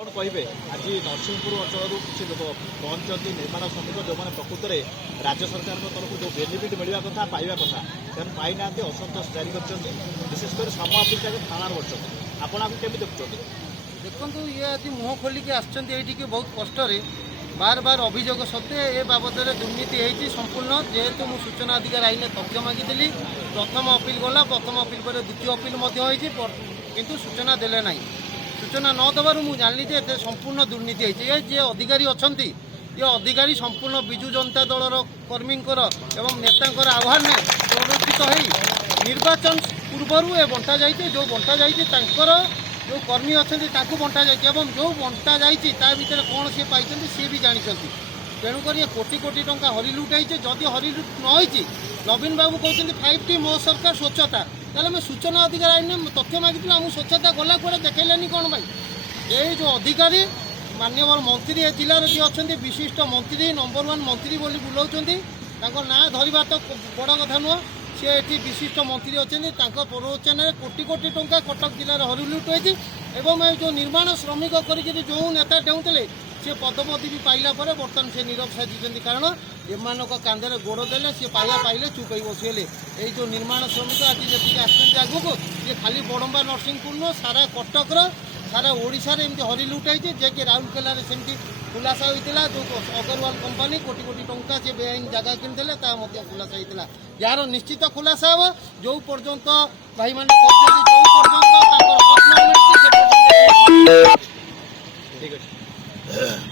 कौन कहे आज नरसिंहपुर अंचल किसी लोक पहुंचती निर्माण श्रमिक जो मैंने प्रकृत में राज्य सरकार तरफ जो बेनिफिट मिलवा कथा पाइबा कथा तेनाली पाई ना असंतोष जारी कर विशेषकर समय अपेक्षा थाना बढ़ आपड़ आपको केमी देखुं देखो ये आज मुह खोलिकी आसके बहुत कष्ट बार बार अभियोग सत्वे ए बाबद दुर्नीति होती संपूर्ण जेहेतु मुझे सूचना अधिकार आईन तथ्य मागिली प्रथम अपिल गला प्रथम अपिल पर द्वितीय अपिल किंतु सूचना देले ना सूचना न देवर मुझे जानी जे संपूर्ण दुर्नीति होती है जे अधिकारी अच्छा ये अधिकारी संपूर्ण विजु जनता दलर कर्मी एवं नेता आह्वान में प्रवर्तित हो निर्वाचन पूर्व ए बंटा जाइए जो बंटा जाइए जो कर्मी अच्छा बंटा जाइए जो बंटा जाइए भितर कौन सी पाई सी भी जानते तेणुक ये कोटी कोटी टंका हरिलुट होती जदि हरिलुट न होती नवीन बाबू कहते 5T मो सरकार स्वच्छता तेल मैं सूचना अधिकार आईन तथ्य मागिल आम स्वच्छता गला कड़े देखलानी कौन भाई ये जो अधिकारी माननीय मंत्री ए जिलार जी अच्छा विशिष्ट मंत्री नंबर 1 मंत्री बोली बुलाऊँ ना धरवा तो बड़ कथा नुह सी ये विशिष्ट मंत्री अच्छा प्ररोचन कोटी कोटी टंका कटक जिलार हरिलुट होती जो निर्माण श्रमिक कर जो नेता डेउले सी पदपदवी भी पाइला बर्तमान से नीरव साजी कारण एम कांधे गोड़ देले सी पाइले चुप हो बसीगले ये जो निर्माण श्रमिक आज जी आगक ये खाली बड़म्बा नरसिंहपुर नुह सारा कटकर सारा ओडिशार एमती हरिलुट होती जे कि राउरकेला सेमती खुलासा होता जो अगरवाल कंपानी कोटी कोटी टंका से बेआईन जगह किनते खुलासा होता यार निश्चित खुलासा हम जो पर्यंत भाई मैंने जो पर्यंत